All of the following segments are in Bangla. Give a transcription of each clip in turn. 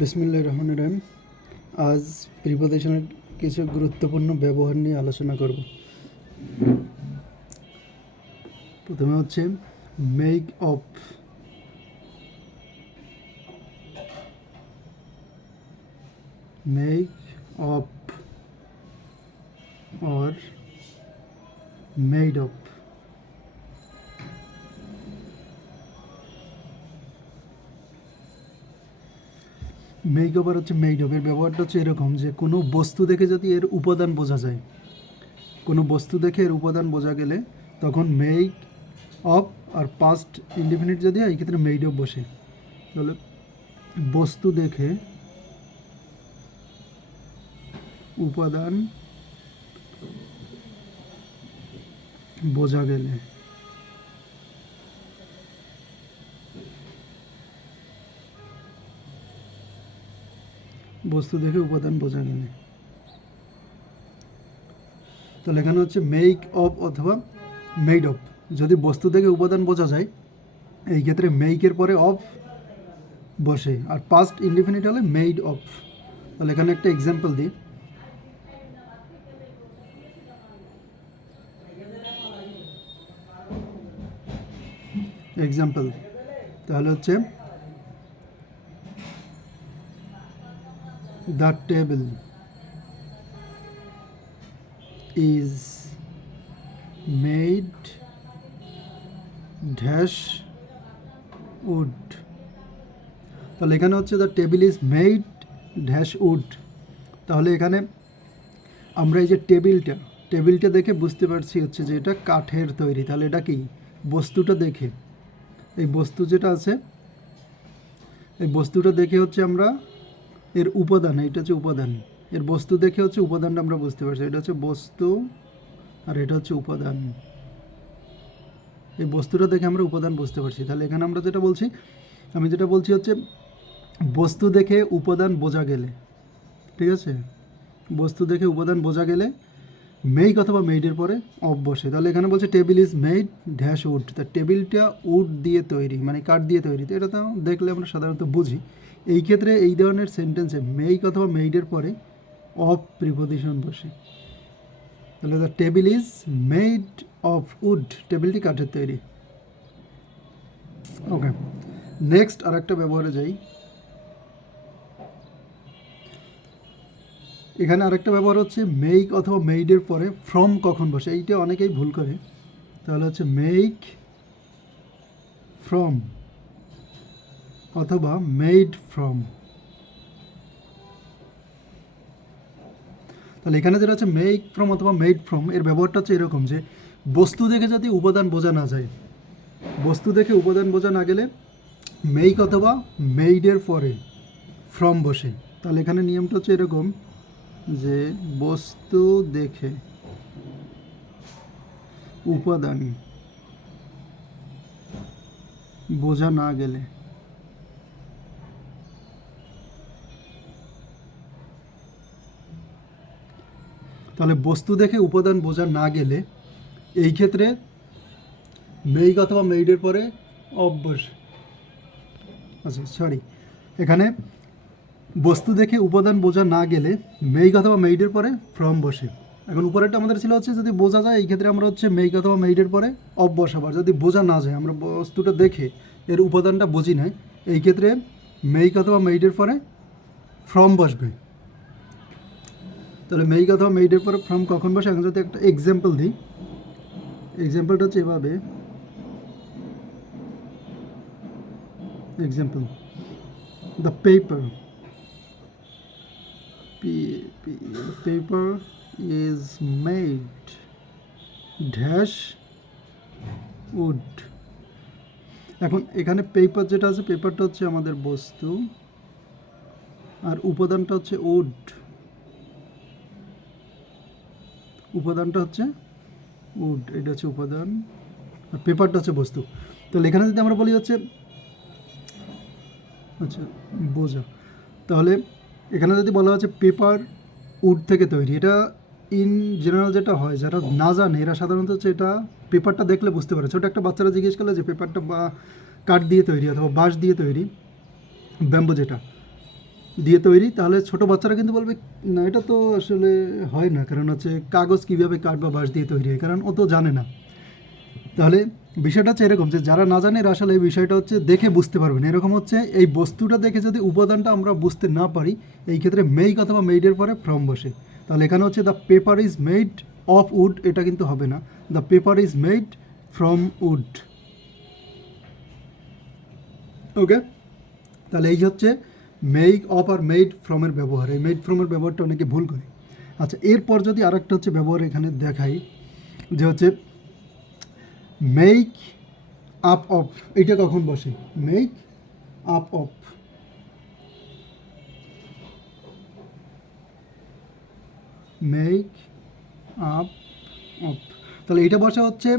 বিসমিল্লাহির রহমানির রহিম। আজ প্রিপোজিশনের কিছু গুরুত্বপূর্ণ ব্যবহার নিয়ে আলোচনা করব। প্রথমে হচ্ছে make of. Make of or made of। Make of আর হচ্ছে মেড অফ এর ব্যবহারটা হচ্ছে এরকম যে কোনো বস্তু দেখে যদি এর উপাদান বোঝা যায়, কোনো বস্তু দেখে এর উপাদান বোঝা গেলে তখন মেক অফ আর পাস্ট ইনডিফিনিট যদি হয় এই ক্ষেত্রে মেড অফ বসে। তাহলে বস্তু দেখে উপাদান বোঝা গেলে, বস্তু দেখে উপাদান বোঝা গেলে, তাহলে এখানে হচ্ছে মেক অফ অথবা মেড অফ। যদি বস্তু দেখে উপাদান বোঝা যায় এই ক্ষেত্রে মেকের পরে অফ বসে, আর পাস্ট ইনডিফিনিট হলে মেড অফ। তাহলে এখানে একটা এক্সাম্পল দিই। এক্সাম্পল তাহলে হচ্ছে the table is made dash would. তাহলে এখানে হচ্ছে the table is made dash would. তাহলে এখানে আমরা এই যে টেবিলটা দেখে বুঝতে পারছি হচ্ছে যে এটা কাঠের তৈরি। তাহলে এটা কি বস্তুটা দেখে, এই বস্তু যেটা আছে এই বস্তুটা দেখে হচ্ছে আমরা এর উপাদান, এটা হচ্ছে উপাদান, এর বস্তু দেখে হচ্ছে উপাদানটা আমরা বুঝতে পারছি। এটা হচ্ছে বস্তু আর এটা হচ্ছে উপাদান। এই বস্তুটা দেখে আমরা উপাদান বুঝতে পারছি। তাহলে এখানে আমরা যেটা বলছি, আমি যেটা বলছি হচ্ছে বস্তু দেখে উপাদান বোঝা গেলে, ঠিক আছে, বস্তু দেখে উপাদান বোঝা গেলে মেক অথবা মেডের পরে অফ বসে। তাহলে এখানে বলছে table is made dash would. তা টেবিলটা উড দিয়ে তৈরি, মানে কাঠ দিয়ে তৈরি। তো এটা তো দেখলে আমরা সাধারণত বুঝি। এই ক্ষেত্রে এই ধরনের সেন্টেন্সে মেক অথবা মেডের পরে অফ প্রিপোজিশন বসে। তাহলে the table is made of would, টেবিলটি কাঠের তৈরি। ওকে, নেক্সট আর একটা ব্যবহারে যাই। এখানে আরেকটা ব্যবহার হচ্ছে মেক অথবা মেডের পরে ফ্রম কখন বসে, এইটা অনেকেই ভুল করে। তাহলে হচ্ছে মেক ফ্রম অথবা মেড ফ্রম। তাহলে এখানে যেটা হচ্ছে মেক ফ্রম অথবা মেড ফ্রম, এর ব্যবহারটা হচ্ছে এরকম যে বস্তু দেখে যদি উপাদান বোঝা না যায়, বস্তু দেখে উপাদান বোঝা না গেলে মেক অথবা মেডের পরে ফ্রম বসে। তাহলে এখানে নিয়মটা হচ্ছে এরকম যে বস্তু দেখে উপাদান বোঝা না গেলে তাহলে বস্তু দেখে উপাদান বোঝা না গেলে এই ক্ষেত্রে মেক অথবা মেডের পরে অফ বসে। আচ্ছা সরি, এখানে বস্তু দেখে উপাদান বোঝা না গেলে মেক অথবা মেডের পরে ফ্রম বসে। এখন উপরেরটা আমাদের ছিল হচ্ছে যদি বোঝা যায় এই ক্ষেত্রে আমরা হচ্ছে মেক অথবা মেডের পরে অফ বসাবার। যদি বোঝা না যায়, আমরা বস্তুটা দেখে এর উপাদানটা বুঝি নাই, এই ক্ষেত্রে মেক অথবা মেডের পরে ফ্রম বসবে। তাহলে মেক অথবা মেডের পরে ফ্রম কখন বসে, এখন যদি একটা এক্সাম্পল দিই। এক্সাম্পলটা হচ্ছে এভাবে। Example the paper paper is made dash wood। এখন এখানে পেপার যেটা আছে, পেপারটা হচ্ছে আমাদের বস্তু আর উপাদানটা হচ্ছে উড, উপাদানটা হচ্ছে উড, এটা হচ্ছে উপাদান আর পেপারটা হচ্ছে বস্তু। তাহলে এখানে যদি আমরা বলি হচ্ছে আচ্ছা বোঝা, তাহলে এখানে যদি বলা হচ্ছে পেপার উড থেকে তৈরি, এটা ইন জেনারেল যেটা হয়, যারা না জানে এরা সাধারণত হচ্ছে এটা পেপারটা দেখলে বুঝতে পারে। ছোটো একটা বাচ্চারা জিজ্ঞেস করলে যে পেপারটা বা কাঠ দিয়ে তৈরি অথবা বাঁশ দিয়ে তৈরি, ব্যাম্বো যেটা, দিয়ে তৈরি, তাহলে ছোট বাচ্চারা কিন্তু বলবে না এটা তো আসলে হয় না, কারণ হচ্ছে কাগজ কীভাবে কাঠ বা বাঁশ দিয়ে তৈরি হয়, কারণ ও তো জানে না। তাহলে বিষয়টা হচ্ছে এরকম যে যারা না জানে এরা আসলে এই বিষয়টা হচ্ছে দেখে বুঝতে পারবেন। এরকম হচ্ছে এই বস্তুটা দেখে যদি উপাদানটা আমরা বুঝতে না পারি, এই ক্ষেত্রে মেক অথবা মেইডের পরে ফ্রম বসে। তাহলে এখানে হচ্ছে the paper is made of wood, এটা কিন্তু হবে না, the paper is made from wood. Okay, তাহলে এই হচ্ছে মেক অফ আর মেড ফ্রমের ব্যবহার। এই মেড ফ্রমের ব্যবহারটা অনেকে ভুল করে। আচ্ছা, এরপর যদি আরেকটা হচ্ছে ব্যবহার এখানে দেখাই, যে হচ্ছে মেক আপ অফ, এটা কখন বসে? Make up of, make up of, তাহলে এটা বসা হচ্ছে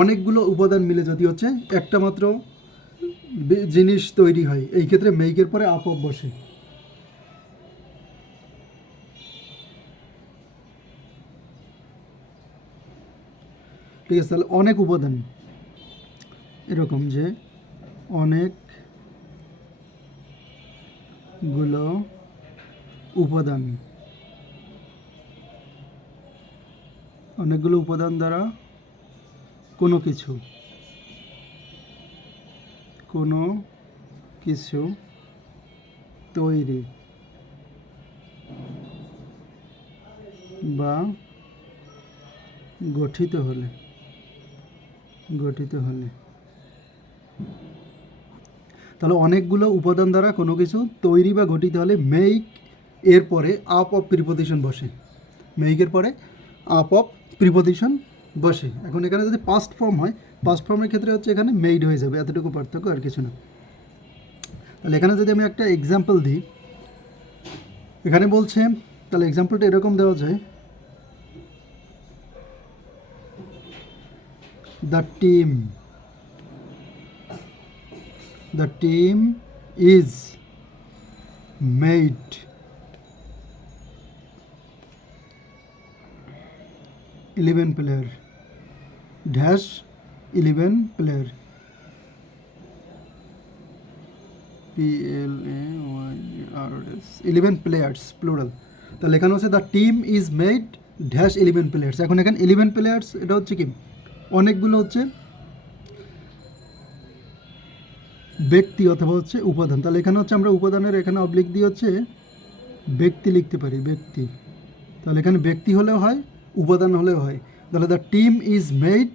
অনেকগুলো উপাদান মিলে যদি হচ্ছে একটা মাত্র জিনিস তৈরি হয়, এই ক্ষেত্রে মেকের পরে আপ অফ বসে। ঠিক আছে, তাহলে অনেক উপাদান, এরকম যে অনেকগুলো উপাদান, অনেকগুলো উপাদান দ্বারা কোনো কিছু তৈরি বা গঠিত হলে তাহলে অনেকগুলো উপাদান দ্বারা কোনো কিছু তৈরি বা গঠিত হলে মেক এর পরে আপ অফ প্রিপোজিশন বসে। মেকের পরে আপ অফ প্রিপোজিশন বসে। এখন এখানে যদি পাস্ট ফর্ম হয়, পাস্ট ফর্মের ক্ষেত্রে হচ্ছে এখানে মেইড হয়ে যাবে, এতটুকু পার্থক্য, আর কিছু না। তাহলে এখানে যদি আমি একটা এক্সাম্পল দিই, এখানে বলছে, তাহলে এক্সাম্পলটা এরকম দেওয়া যায়, the team is made eleven player dash 11 player, PLAYERS 11 players plural. তাহলে এখানে হচ্ছে the team is made dash 11 players. এখন এখানে 11 প্লেয়ার্স এটা হচ্ছে কি অনেকগুলো হচ্ছে ব্যক্তি অথবা হচ্ছে উপাদান। তাহলে এখানে হচ্ছে আমরা উপাদানের এখানে অবলিক দিয়ে হচ্ছে ব্যক্তি লিখতে পারি, ব্যক্তি। তাহলে এখানে ব্যক্তি হলেও হয়, উপাদান হলেও হয়। তাহলে the team is made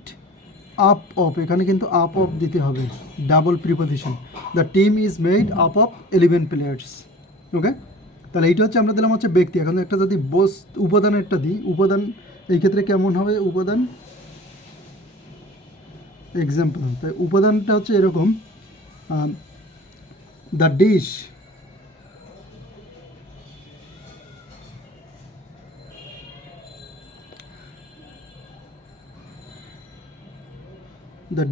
up of, এখানে কিন্তু আপ অফ দিতে হবে, double preposition. The team is made up of 11 players. Okay, তাহলে এইটা হচ্ছে আমরা দিলাম হচ্ছে ব্যক্তি। এখন একটা যদি উপাদানেরটা দিই, উপাদান এই ক্ষেত্রে কেমন হবে? উপাদান এক্সাম্পল, তাই উপাদানটা হচ্ছে এরকম, the dish the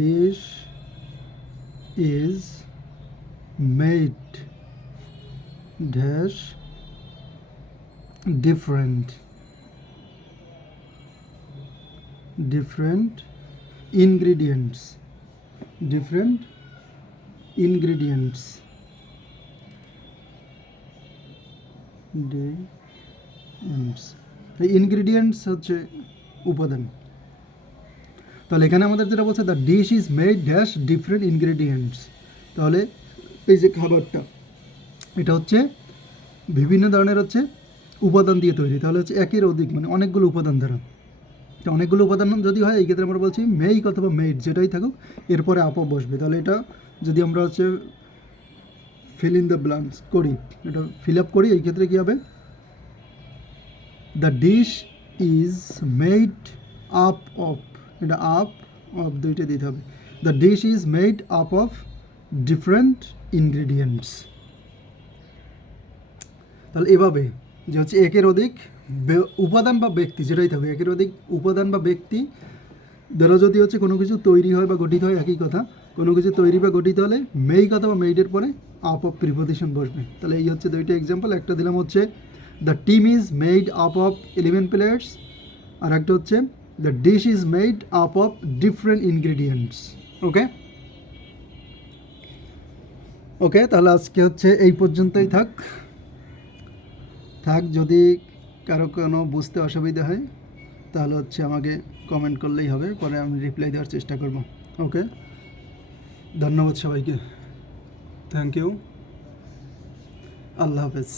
dish is made dash different ingredients, এই ইনগ্রিডিয়েন্টস হচ্ছে উপাদান। তাহলে এখানে আমাদের যেটা বলছে the dish is made dash different ingredients, তাহলে এই যে খাবারটা এটা হচ্ছে বিভিন্ন ধরনের হচ্ছে উপাদান দিয়ে তৈরি। তাহলে হচ্ছে একের অধিক মানে অনেকগুলো উপাদান দ্বারা, অনেকগুলো উপাদান যদি হয় এই ক্ষেত্রে আমরা বলছি মেক অথবা মেড যেটাই থাকুক এরপরে আপ অফ বসবে। তাহলে এটা যদি আমরা হচ্ছে ফিল ইন দ্য ব্ল্যাঙ্কস করি, এটা ফিল আপ করি, এই ক্ষেত্রে কী হবে? The dish is made up of, এটা আপ অফ দুইটা দিতে হবে। The dish is made up of different ingredients. তাহলে এভাবে যে হচ্ছে একের অধিক উপাদান বা ব্যক্তি যেটাই থাকবে, একের অধিক উপাদান বা ব্যক্তি দ্বারা যদি হচ্ছে কোনো কিছু তৈরি হয় বা গঠিত হয়, একই কথা, কোনো কিছু তৈরি বা গঠিত হলে মেক অথবা মেডের পরে আপ অফ প্রিপোজিশন বসবে। তাহলে এই হচ্ছে দুইটা এক্সাম্পল। একটা দিলাম হচ্ছে the team is made up of 11 players, আর একটা হচ্ছে the dish is made up of different ingredients. Okay okay, তাহলে আজকে হচ্ছে এই পর্যন্তই থাক। যদি কারো কোনো বুঝতে অসুবিধা হয় তাহলে হচ্ছে আমাকে কমেন্ট করলেই হবে, পরে আমি রিপ্লাই দেওয়ার চেষ্টা করব। ওকে, ধন্যবাদ সবাইকে, থ্যাংক ইউ, আল্লাহ হাফেজ।